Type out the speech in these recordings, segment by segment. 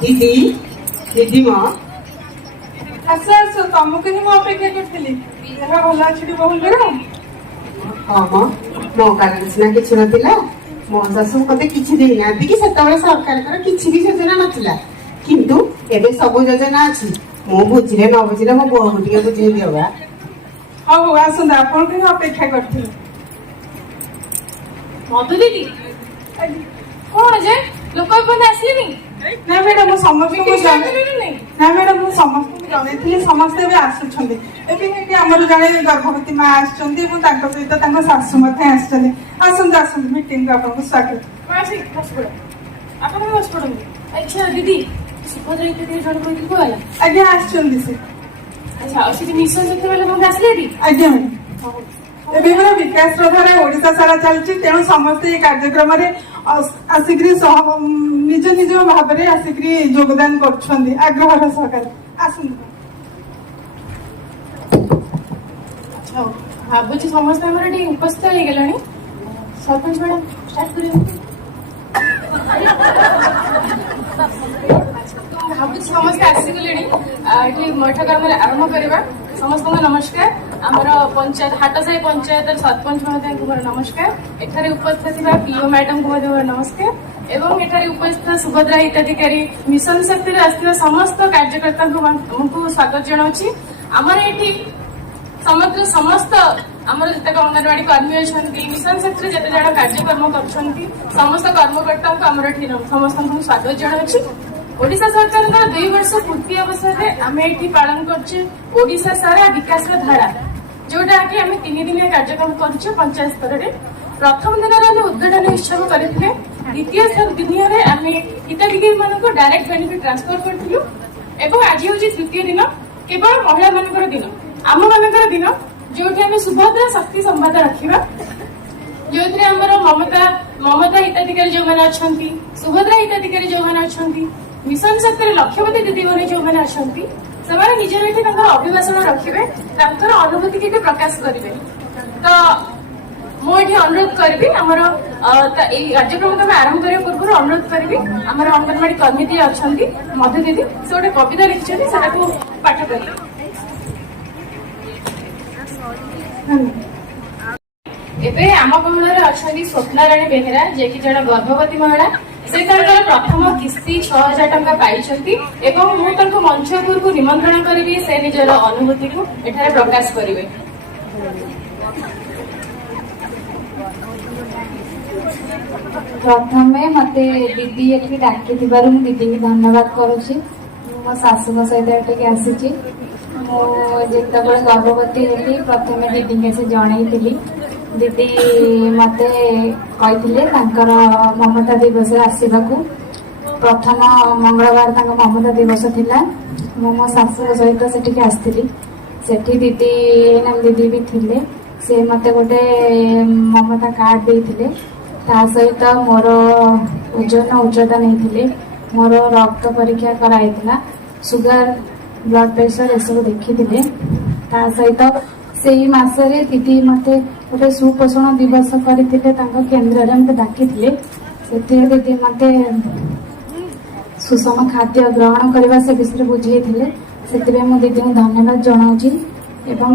दीदी दीदी माँ आस आस तुमको ही अपेक्षा करी भल अच्छी बहुल हाँ माँ मो कारण सीना कि नाला मो शाशु मत कि देना कि सरकार किसी भी योजना नाला किंतु एबे सब योजना अच्छी मु बुझे न बुझे मो बो टे बुझे दिवा हाँ हूँ आसत आपन कहीं अपेक्षा करी मधु दीदी कौन जे लोक आसली ना मैडम समस्त ना मैडम समस्त जन समस्ते भी आसुँच आमर जड़े गर्भवती माँ आसहित शाशु आसतु आसतु मीटिंग आपको स्वागत अच्छा दीदी सुभद्रा इत्यादि जन कोई कहला आज्ञा आसछन्ती से अच्छा से मिशन शक्ति वाले कौन आसले आज्ञा मैडम एवं विकास धारा ओडिशा सारा चलती तेणु समस्ते ये कार्यक्रम आसिक निज निज भाव में आसिक योगदान कर आग्रह सहकार आसतु अच्छा भावुची समस्त उपस्थित हो गला सरपंच मैडम स्टार्ट कर भावुची समस्त आसीगले बैठक आम आरंभ करवा समस्त नमस्कार आमर पंचायत हाटसाही पंचायत सरपंच महोदय को मोर नमस्कार एठारे उपस्थित पीओ मैडम को मोर नमस्कार एवं एठारे उपस्थित सुभद्रा हिताधिकारी मिशन शक्ति आसथिबा समस्त कार्यकर्ता को स्वागत जनाउछि आमर एठी समग्र समस्त आमर जतक अंगनवाड़ी कर्मी अच्छा मिशन शक्ति जिते जन कार्यक्रम कर समस्त कर्मकर्ता को आमर एठी समस्त स्वागत जनाउछि ओडिशा सरकार 2 वर्ष पूर्ति अवसर में आम ये पालन करोडिशा सारा विकास धारा जोटा कि आम 3 दिनिया कार्यक्रम कर पंचायत स्तर में प्रथम दिन आम उद्घाटन उत्सव करते द्वितीय दिन आम हिताधिकारी मान डायरेक्ट बेनिफिट ट्रांसफर करूँ आज हूँ तृतीय दिन केवल महिला मान दिन आम मान दिन जो आम सुभद्रा शक्ति संवाद रखा जो आमर ममता ममता हिताधिकारी जो मैंने अच्छा सुभद्रा हिताधिकारी जो मैंने अच्छा मिशन शक्ति लक्ष्यवती दीदी मैंने जो मैंने अच्छा से निजे अभिभाषण रखिए अनुभूति के प्रकाश करेंगे तो मुझे अनुरोध करी आमर कार्यक्रम को आरंभ करने पूर्व अनुरोध करी आमर अंगनवाड़ी कर्मी दी अच्छा मधु दीदी से गोटे कविता लिखिं से पाठ करें एबे आम कमल अच्छा स्वप्नाराणी बेहेरा जे कि जन गर्भवती महिला से प्रथम किस्ती 6000 टंका पाई मंचपुर को निमंत्रण करी से निजर अनुभूति को एठारे प्रकाश करेंगे प्रथम मत दीदी ये डाकी दीदी की धन्यवाद करुच्ची मो शाशु सहित ये आसी मुझे गर्भवती हेली प्रथम दीदी से जनई दीदी मत ममता दिवस आसवा प्रथम मंगलवार ममता दिवस थिला मो शाशु सहित से आसती से दीदी दीदी भी थिले से मत गोटे ममता कार्ड देते ता सहित मोर ओजन उच्चता नहीं मोर रक्त परीक्षा कराइला सुगर ब्लड प्रेशर ये सब देखी ता सहित से मासरे दीदी मत गोटे सुपोषण दिवस करते केन्द्र में डाकी से दीदी मत सुषम खाद्य ग्रहण करने से विषय बुझे से दीदी को धन्यवाद जनाऊँगी एवं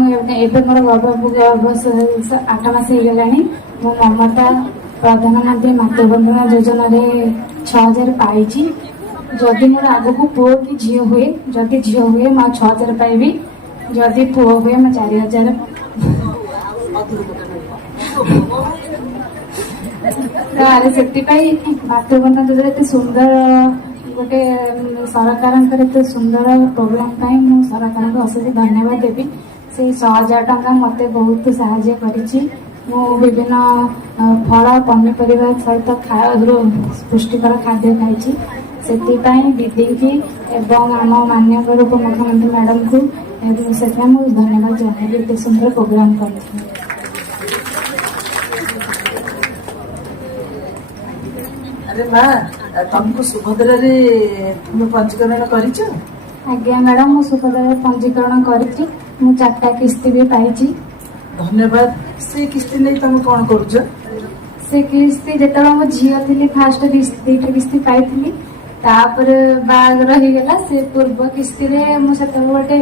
मोर गर्भ 8 मास होगा मो ममता प्रधानमंत्री मातृबंधना योजना 6000 पाई जदि मोर आग को पुओ कि झी हुए जदि झी हुए मैं 6000 पाइबी जदि पुओ हुए मैं 4000 से मातृबंधना योजना एत सुंदर गोटे सरकार सुंदर प्रोग्राम सरकार को अशेष धन्यवाद देवी से 6000 टंका मत बहुत साहाय्य करिछि विभिन्न फल पनीपरिया सहित पुष्टिकर खाद्य खाई से दीदी की एवं आम माननीय उप मुख्यमंत्री मैडम को से धन्यवाद जन एत सुंदर प्रोग्राम कर अरे माँ तुमको सुभद्रा तुम पंजीकरण कर आज्ञा मैडम मु सुभद्रा पंजीकरण कर 4टा किस्ती भी पाई धन्यवाद से किस्ती नहीं तुम कौन कर से किस्ती जेतबे मो झियो थिली फास्ट दुईटा किस्ती पाइथिली तापर बाहागर होगला से पूर्व किस्ती रे मो सेतबे गोटे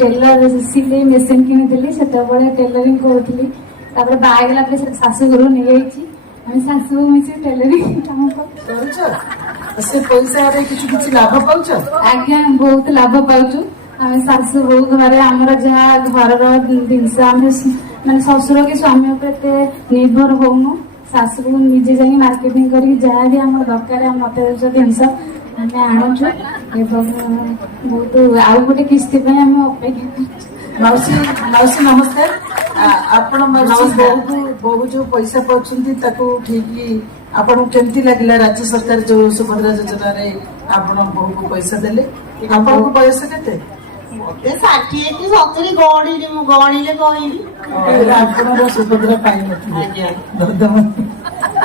टेलर सिलाई मेसिन किनिथिली सेतबे टेलरिंग करूथिली तापर बाहागला पे शाशु घर नहीं जाइछि हम शाशु मिसी टेलरिंग काम କରୁଛ ସେ ପଇସାରେ କିଛି କିଛି ଲାଭ ପାଉଛ? आज्ञा बहुत लाभ पाउछु आम शाशु बहु घरे आमर जहाँ घर जिनस आम माने शशुर कि स्वामी उपर निर्भर होनु शाशु निजे जाई मार्केटिंग करी जहाँ भी आम दरकार मत जिनस आम आणुछु एवं बहुत आउ गोटे किस्ती पे आम अपेक्षा करछु। ମାଉସୀ ମାଉସୀ ନମସ୍କାର। ଆପଣ ମାଉସୀ ବହୁ ଯୋଉ ପଇସା ପାଉଛନ୍ତି ତାକୁ ଠିକ ଆପଣଙ୍କୁ କେମିତି ଲାଗିଲା? ରାଜ୍ୟ ସରକାର ଯୋଉ ସୁଭଦ୍ରା ଯୋଜନାରେ ଆପଣ ବହୁକୁ ପଇସା ଦେଲେ, ଆପଣଙ୍କ ବୟସ କେତେ? ମତେ 60 କି 70 ଗଣିଲି ମୁଁ ଗଣିଲେ କହିଲି। ଆପଣଙ୍କ ସୁଭଦ୍ରା ପାଇନଥିଲେ। ଆଜ୍ଞା। ଧନ୍ୟବାଦ।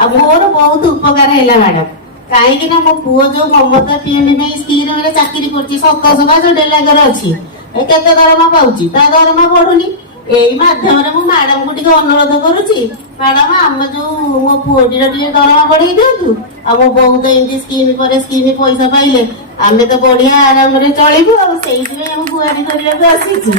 ଆଉ ମୋର ବହୁତ ଉପକାର ହେଲା ମ୍ୟାଡାମ, କାହିଁକି ନା ମୋ ପୁଅ ଯୋଉ ମମତା ପିଏମି ପାଇଁ ସ୍କିମରେ ଚାକିରି କରୁଛି 700 ଡେଲାଗର ଅଛି, କେତେ ଦରମା ପାଉଛି? ତା ଦରମା ବଢୁନି। ଏଇ ମାଧ୍ୟମରେ ମୁଁ ମ୍ୟାଡାମ କୁ ଟିକେ ଅନୁରୋଧ କରୁଛି, ମ୍ୟାଡାମ ଆମେ ଯୋଉ ମୋ ପୁଅଟିର ଟିକେ ଦରମା ବଢେଇ ଦିଅନ୍ତୁ, ଆଉ ମୋ ବୋଉ ତ ଏମିତି ସ୍କିମ ପରେ ସ୍କିମ ପଇସା ପାଇଲେ ଆମେ ତ ବଢିଆ ଆରାମରେ ଚଳିବୁ। ଆଉ ସେଇଥିପାଇଁ ଆମେ ଗୁହାରି କରିବାକୁ ଆସିଛୁ।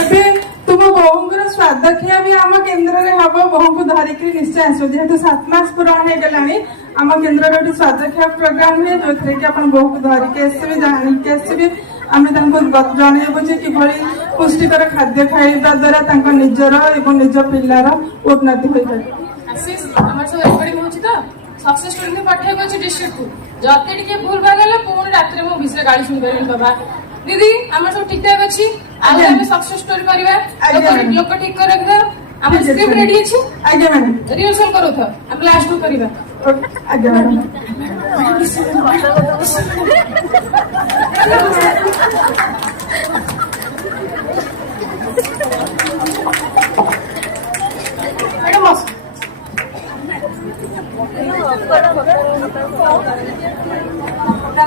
ଏବେ तुम बोहूंर स्वाद खिया भी आम केन्द्र में हम बोहू धरिक निश्चय आस जेहेतु 7 मास पूरण हो गलानी आम केन्द्र गोटे स्वाद खिया प्रोग्राम हुए जो थी कि आप बोहू को धरिक आसबे जानिक आसबे आम जनइबू जे किभली पुष्टिकर खाद्य खाइबा द्वारा निजर एवं निज पिलार उन्नति हो पारे। आशीष हमर सब रेकर्डिंग होछि त सक्सेस स्टोरी में पठाइबो अछि डिस्ट्रिक्ट को जते टिके भूल भाग गेले पुणी रात्रि मो विषय गाड़ी सुन करेन बाबा दीदी हमर सब ठीक ठाक अछि आज हम सक्सेस स्टोरी करबा लोक ठीक कर रखबा हम स्क्रिप्ट रेडी अछि आज्ञा मैडम रिहर्सल करो था हम लास्ट को करबा आज्ञा मैडम।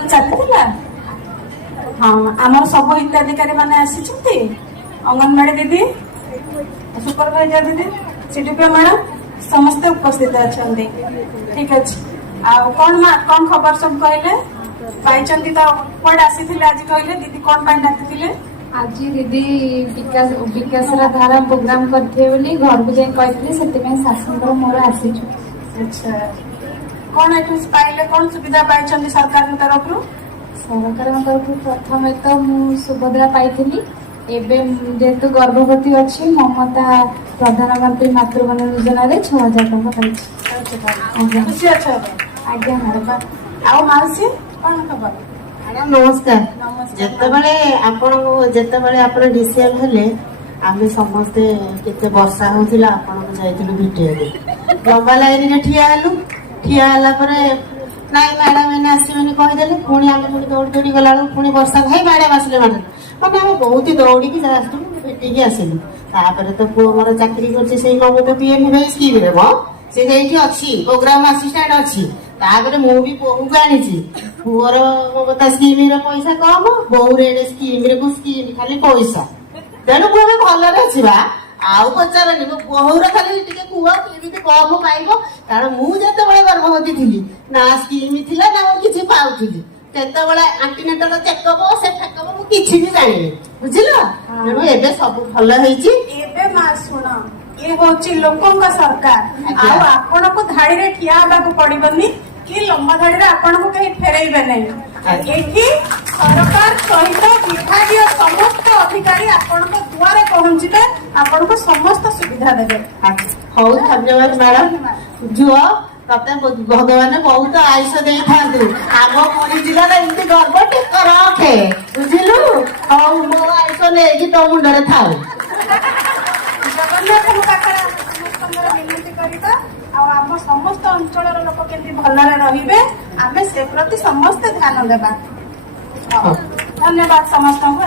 चलता हाँ आम सब हिताधिकारी मैंने आसी अंगनवाड़ी दीदी सुपरभाइजर दीदी सीडीपीओ मैडम समस्ते उपस्थित अच्छा ठीक अच्छे कौन खबर सब कहले पाई कौन आसी आज कहले दीदी कौन डाकी आज दीदी विकास विकास धारा प्रोग्राम करते घर को जाए कहते शाशुर मोर आसी। अच्छा कौन एठू पाइले कौन सुविधा पाई सरकार तरफ सरकार तरफ प्रथम तो मुझे सुभद्रा पाई जेहेतु गर्भवती अच्छी ममता प्रधानमंत्री मातृबंधन योजना 6000 टंका खुशी अच्छा आज्ञा मैडम। आओ माउसी कौन खबर? ମ୍ୟାଡ଼ାମ ନମସ୍କାର। ଯେତେବେଳେ ଆପଣ ଡିସିଏଲ ହେଲେ ଆମେ ସମସ୍ତେ କେତେ ବର୍ଷା ହଉଥିଲା ଆପଣଙ୍କୁ ଯାଇଥିଲୁ ଭେଟିବାକୁ ଲମ୍ବା ଲାଇନରେ ଠିଆ ହେଲା ପରେ ନାଇଁ ମ୍ୟାଡାମ ଏନେ ଆସିବେନି କହିଦେଲେ ପୁଣି ଆମେ ଦୌଡ଼ି ଦୌଡ଼ି ଗଲାବେଳକୁ ପୁଣି ବର୍ଷା ଭାଇ ମ୍ୟାଡାମ ଆସିଲେ ମାନେ ଆମେ ବହୁତ ଦୌଡ଼ିକି ଆସିଲୁ ଭେଟିକି ଆସିଲୁ। ତାପରେ ତ ପୁଅ ମୋର ଚାକିରି କରୁଛି ସେଇ ମମତା ପିଏମି ଭାଇ ସ୍କିମରେ ସେ ସେଇଠି ଅଛି ପ୍ରୋଗ୍ରାମ ଆସିଷ୍ଟାଣ୍ଟ ଅଛି। ତାପରେ ମୁଁ ବି ବୋହୂକୁ ଆଣିଛି ପୁଅର ମମତା ସ୍କିମର ପଇସା କମ ବୋହୂର ଏଡେ ସ୍କିମରେ ସ୍କିମ ଖାଲି ପଇସା ତେଣୁ ମୁଁ ଏବେ ଭଲରେ ଅଛି ବା ଆଉ ପଚାରନି ମୋ ବୋହୂର ଖାଲି ଟିକେ କୁହ କେମିତି କମ ପାଇବ କାରଣ ମୁଁ ଯେତେବେଳେ ଗର୍ଭବତୀ ଥିଲି ନା ସ୍କିମ ଥିଲା ନା ମୁଁ କିଛି ପାଉଥିଲି କେତେବେଳେ ଆଣ୍ଟିନେଟର ଚେକଅପ ସେ ଫେକଅପ ମୁଁ କିଛି ବି ଜାଣିନି ବୁଝିଲ। ତେଣୁ ଏବେ ସବୁ ଭଲ ହେଇଛି। ଏବେ ମା ଶୁଣ ये होची लोकों का सरकार आउ आपण को धाड़ी रे ठिया हेबाकू पड़िबनी कि लंबा धाड़ी रे आपण को कहीं फेरेइबे नहीं एठी सरकार सहित विभागीय समस्त अधिकारी आपण को दुआरे पहुंचीबे आपण को समस्त सुविधा देबे। हौ धन्यवाद मैडम जुओ तते भगवान बहुत आयुष देइथांतु आम पुरी जिल्ला एमती गर्व टेक रखे बुझिलु हौ मो आयुष नेकी तो मुंडरे थाउ जगन्नाथ पाखरे विनती करबा आम समस्त अंचल लोक केमती भलरे रहिबे आमे से प्रति समस्त ध्यान देबा। धन्यवाद समस्त को।